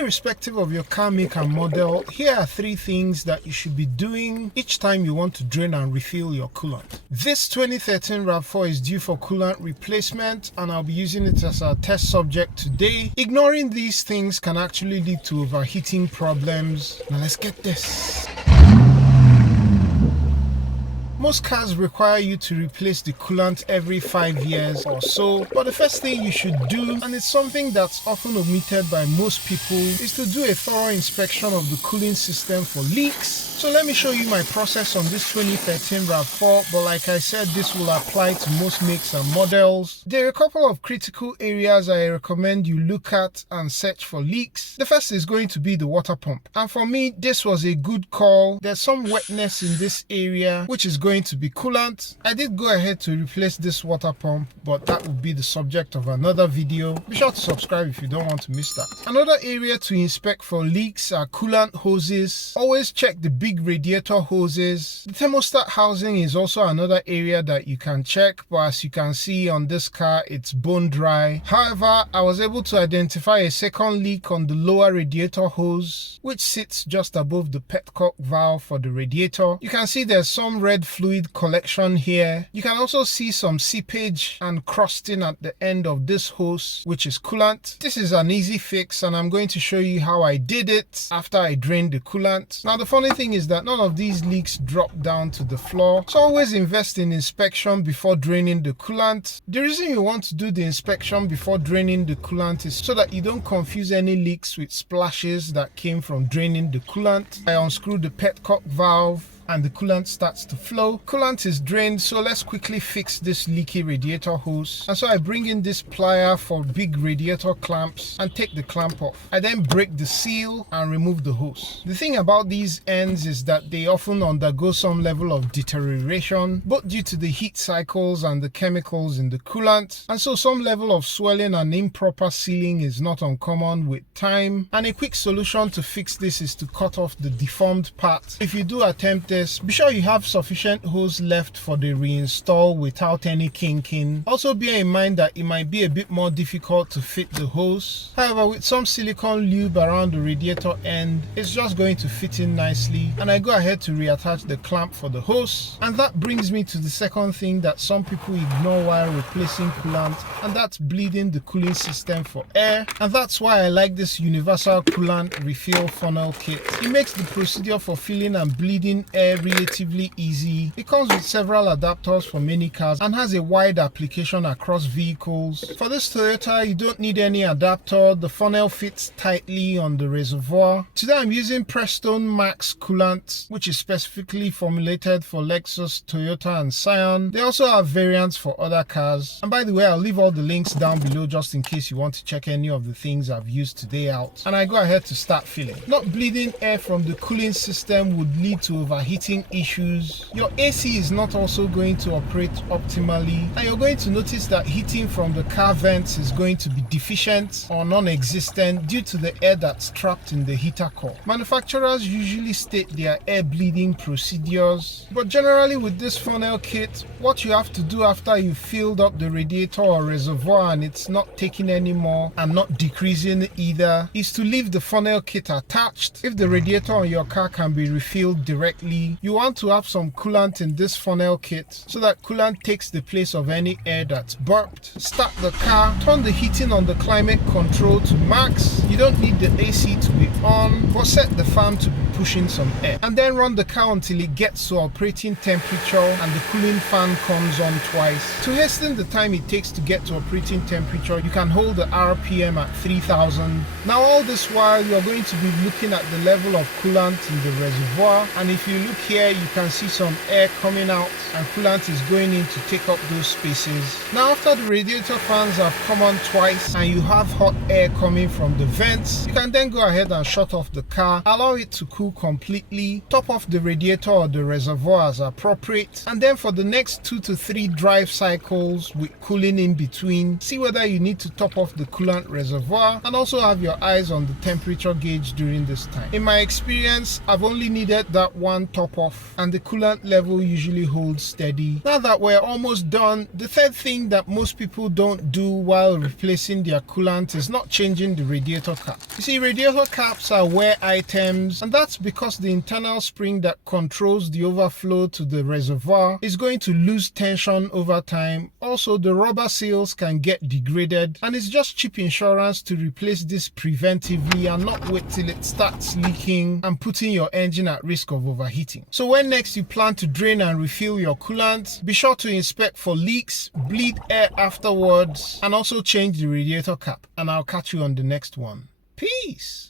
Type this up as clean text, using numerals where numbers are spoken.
Irrespective of your car make and model, here are 3 things that you should be doing each time you want to drain and refill your coolant. This 2013 RAV4 is due for coolant replacement and I'll be using it as our test subject today. Ignoring these things can actually lead to overheating problems. Now let's get this. Most cars require you to replace the coolant every 5 years or so, but the first thing you should do, and it's something that's often omitted by most people, is to do a thorough inspection of the cooling system for leaks. So let me show you my process on this 2013 RAV4, but like I said, this will apply to most makes and models. There are a couple of critical areas I recommend you look at and search for leaks. The first is going to be the water pump, and for me this was a good call. There's some wetness in this area which is going to be coolant. I did go ahead to replace this water pump, but that would be the subject of another video. Be sure to subscribe if you don't want to miss that. Another area to inspect for leaks are coolant hoses. Always check the big radiator hoses. The thermostat housing is also another area that you can check, but as you can see on this car, it's bone dry. However, I was able to identify a second leak on the lower radiator hose, which sits just above the petcock valve for the radiator. You can see there's some red fluid collection here. You can also see some seepage and crusting at the end of this hose, which is coolant. This is an easy fix and I'm going to show you how I did it after I drained the coolant. Now the funny thing is that none of these leaks drop down to the floor, so always invest in inspection before draining the coolant. The reason you want to do the inspection before draining the coolant is so that you don't confuse any leaks with splashes that came from draining the coolant. I unscrewed the petcock valve and the coolant starts to flow. Coolant is drained, so let's quickly fix this leaky radiator hose. And so I bring in this plier for big radiator clamps and take the clamp off. I then break the seal and remove the hose. The thing about these ends is that they often undergo some level of deterioration, both due to the heat cycles and the chemicals in the coolant, and so some level of swelling and improper sealing is not uncommon with time. And a quick solution to fix this is to cut off the deformed part. If you do attempt this, be sure you have sufficient hose left for the reinstall without any kinking. Also bear in mind that it might be a bit more difficult to fit the hose. However, with some silicone lube around the radiator end, it's just going to fit in nicely. And I go ahead to reattach the clamp for the hose. And that brings me to the second thing that some people ignore while replacing coolant, and that's bleeding the cooling system for air. And that's why I like this universal coolant refill funnel kit. It makes the procedure for filling and bleeding air relatively easy. It comes with several adapters for many cars and has a wide application across vehicles. For this Toyota, you don't need any adapter. The funnel fits tightly on the reservoir. Today I'm using Prestone Max coolant, which is specifically formulated for Lexus, Toyota and Scion. They also have variants for other cars. And by the way, I'll leave all the links down below just in case you want to check any of the things I've used today out. And I go ahead to start filling. Not bleeding air from the cooling system would lead to overheating issues. Your AC is not also going to operate optimally, and you're going to notice that heating from the car vents is going to be deficient or non-existent due to the air that's trapped in the heater core. Manufacturers usually state their air bleeding procedures, but generally with this funnel kit, what you have to do after you've filled up the radiator or reservoir and it's not taking any more and not decreasing either, is to leave the funnel kit attached. If the radiator on your car can be refilled directly, you want to have some coolant in this funnel kit so that coolant takes the place of any air that's burped. Start the car, turn the heating on the climate control to max. You don't need the AC to be on, but set the fan to be pushing some air. And then run the car until it gets to operating temperature and the cooling fan comes on twice. To hasten the time it takes to get to operating temperature, you can hold the RPM at 3000. Now all this while, you're going to be looking at the level of coolant in the reservoir, and if you look here, you can see some air coming out and coolant is going in to take up those spaces. Now after the radiator fans have come on twice and you have hot air coming from the vents, you can then go ahead and shut off the car, allow it to cool completely, top off the radiator or the reservoir as appropriate, and then for the next 2 to 3 drive cycles with cooling in between, see whether you need to top off the coolant reservoir and also have your eyes on the temperature gauge during this time. In my experience, I've only needed that one top top off and the coolant level usually holds steady. Now that we're almost done, the third thing that most people don't do while replacing their coolant is not changing the radiator cap. You see, radiator caps are wear items, and that's because the internal spring that controls the overflow to the reservoir is going to lose tension over time. Also, the rubber seals can get degraded, and it's just cheap insurance to replace this preventively and not wait till it starts leaking and putting your engine at risk of overheating. So when next you plan to drain and refill your coolant, be sure to inspect for leaks, bleed air afterwards, and also change the radiator cap. And I'll catch you on the next one. Peace!